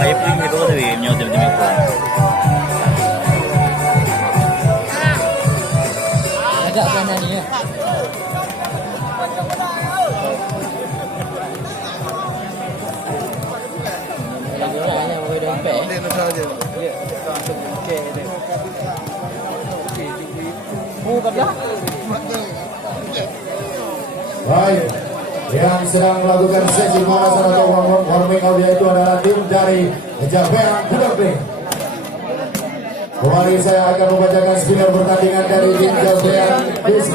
Ayah pun gitu tapi nyawa demi aku. Agak mana ni ya? Hanya boleh dompet. Baik, yang sedang melakukan sesi pemanasan atau warming up yaitu adalah tim dari Japan Budapest. Kembali saya akan membacakan spinner pertandingan dari tim Japan Budapest.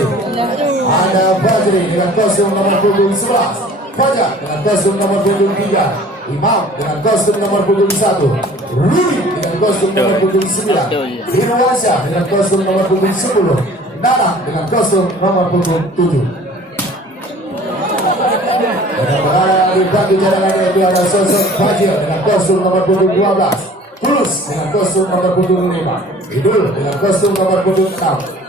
Ada Badri dengan kostum nomor punggung 11, Fajar dengan kostum nomor punggung 3, Imam dengan kostum nomor punggung 1, Rudi dengan kostum nomor punggung 9, Irwansyah dengan kostum nomor punggung 10, Nana dengan kostum nomor punggung 7. Dan berada di bagi jalanannya itu ada sosok Fajir dengan kostum nomor punggung 12, Tulus dengan kostum nomor punggung 5, Idul dengan kostum nomor punggung 6,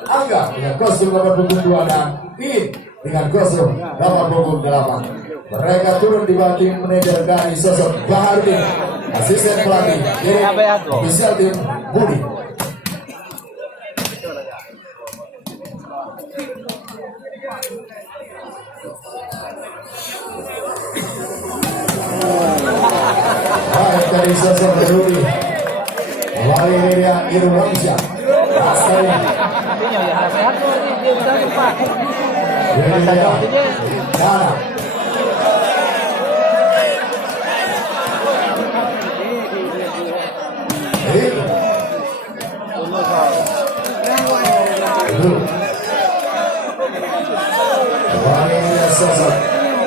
Angga dengan kostum nomor punggung 2 dan In dengan kostum nomor punggung 8. Mereka turun di bawah tim manajer dari sosok Baharudin, asisten pelatih ofisial tim Budi. Baik dari sosok Budi, kembali dia Irwansyah.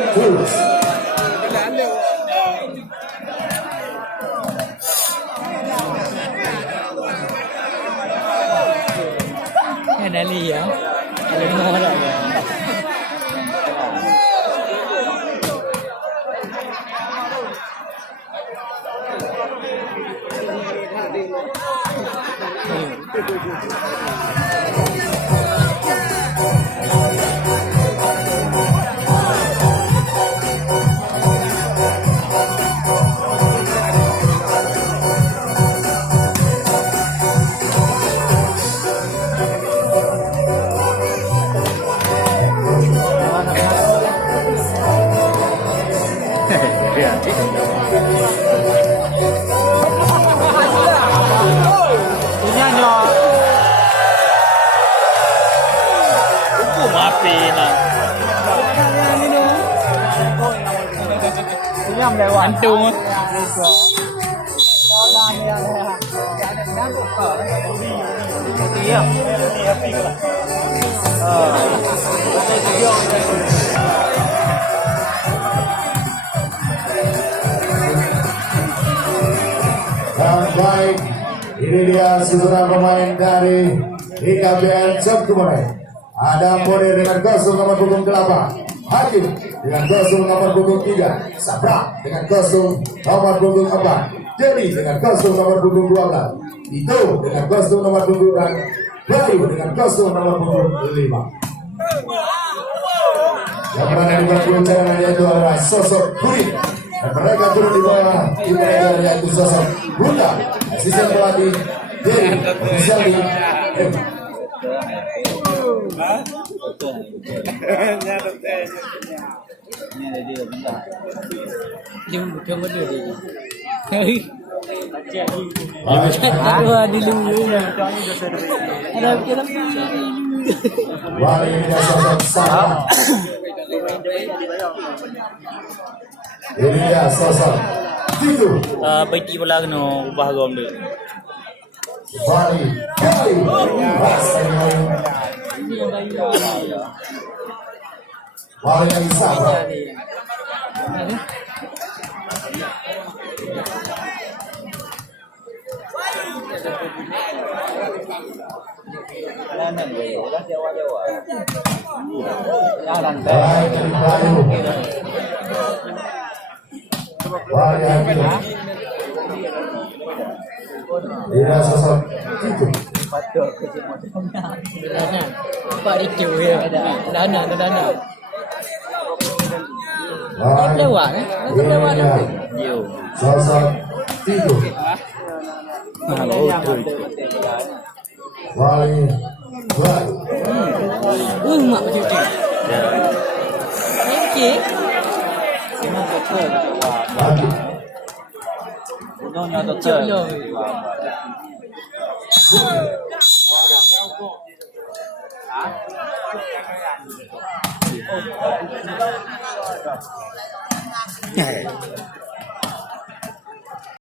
Tulus. Ada liya. Ada mana ya? Antung. Dan baik, ini dia susunan pemain dari IKBN Job kemarin. Ada Mode dengan kostum nomor punggung 8, Hakim dengan kostum nomor punggung 3, Sabra dengan kostum nomor punggung 4, Jadi dengan kostum nomor punggung 12, Ito dengan kostum nomor punggung 4, Bayu dengan kostum nomor punggung 5. Yang berada di bawah cadangan yaitu adalah sosok Budi. Dan mereka turun di bawah tim manajer yaitu sosok Bunda, asisten pelatih Jerry, official di Dia bukan benda dia. Ada di dulu. Ada kita. Wali ini sosok Sarah. Ini dia sosok Tidu. Baiti pula kena ubah gom dia. Wali Bayu rasanya Wali yang Sarah. Baik dari Bayu. Wali yang dia sosok Tidu. Patut kerja motornya. Dana. Pak itu ya. Dana. Baik. Lewat. Lewat. Sosok Tidur. Halo, tuh. Wali baru. Mak macam tu. Ya. Okey. Lagi. Jauh.